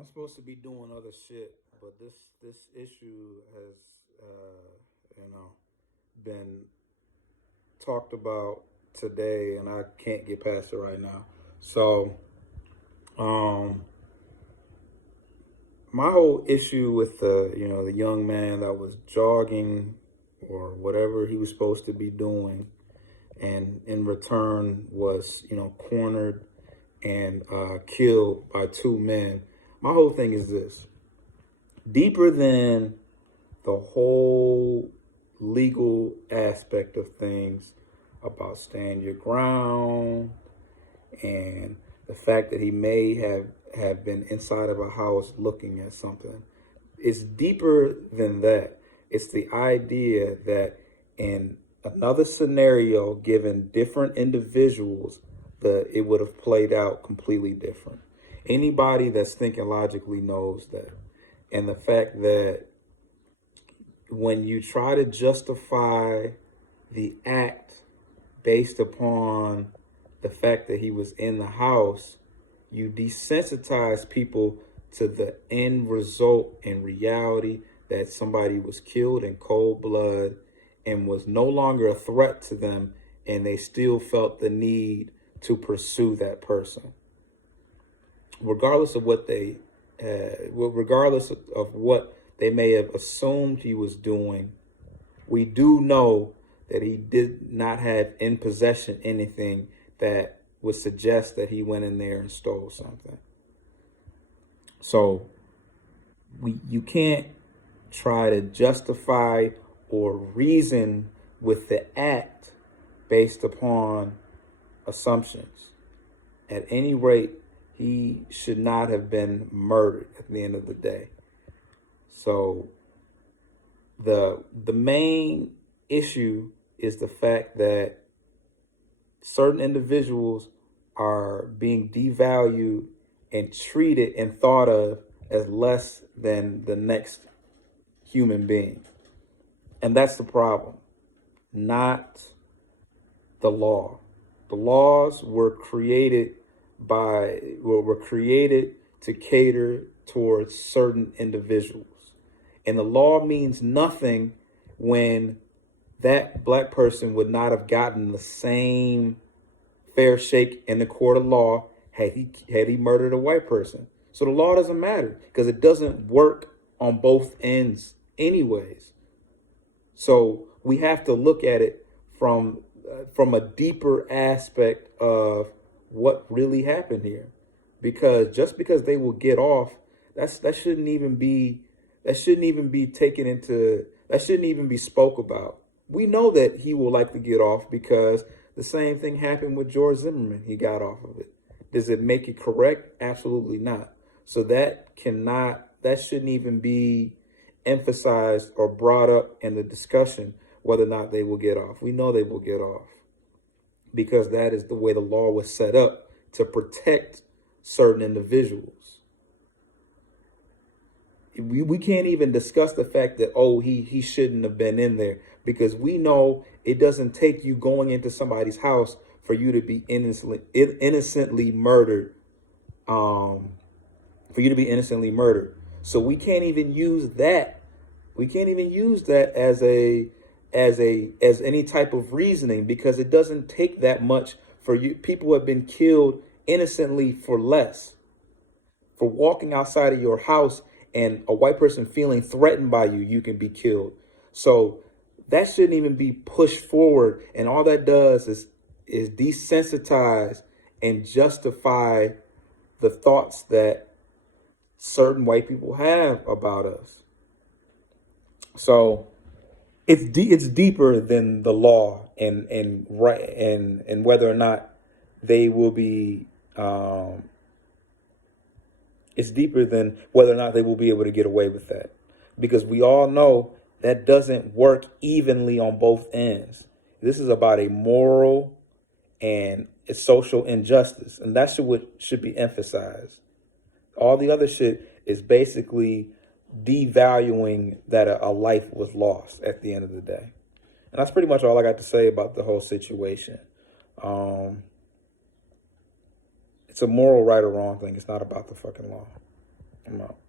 I'm supposed to be doing other shit, but this issue has been talked about today, and I can't get past it right now. So, um, my whole issue with the young man that was jogging or whatever he was supposed to be doing, and in return was cornered and killed by two men. My whole thing is this: deeper than the whole legal aspect of things about stand your ground and the fact that he may have been inside of a house looking at something. It's deeper than that. It's the idea that in another scenario, given different individuals, it would have played out completely different. Anybody that's thinking logically knows that. And the fact that when you try to justify the act based upon the fact that he was in the house, you desensitize people to the end result in reality that somebody was killed in cold blood and was no longer a threat to them, and they still felt the need to pursue that person. Regardless of what regardless of what they may have assumed he was doing, we do know that he did not have in possession anything that would suggest that he went in there and stole something. So you can't try to justify or reason with the act based upon assumptions. At any rate, he should not have been murdered at the end of the day. So the main issue is the fact that certain individuals are being devalued and treated and thought of as less than the next human being. And that's the problem, not the law. The laws were created to cater towards certain individuals. And the law means nothing when that black person would not have gotten the same fair shake in the court of law had he murdered a white person. So the law doesn't matter because it doesn't work on both ends anyways. So we have to look at it from a deeper aspect of what really happened here, because just because they will get off, that shouldn't even be taken into, that shouldn't even be spoke about. We know that he will likely get off because the same thing happened with George Zimmerman. He got off of it. Does it make it correct? Absolutely not. So that shouldn't even be emphasized or brought up in the discussion whether or not they will get off. We know they will get off because that is the way the law was set up to protect certain individuals. We can't even discuss the fact that, he shouldn't have been in there, because we know it doesn't take you going into somebody's house for you to be innocently murdered. For you to be innocently murdered. So we can't even use that. We can't even use that as any type of reasoning, because it doesn't take that much for you. People have been killed innocently for less. For walking outside of your house and a white person feeling threatened by you, you can be killed. So that shouldn't even be pushed forward. And all that does is desensitize and justify the thoughts that certain white people have about us. So it's deeper than the law and whether or not they will be. It's deeper than whether or not they will be able to get away with that, because we all know that doesn't work evenly on both ends. This is about a moral and a social injustice, and that's what should be emphasized. All the other shit is basically devaluing that a life was lost at the end of the day. And that's pretty much all I got to say about the whole situation. It's a moral right or wrong thing. It's not about the fucking law. I'm out.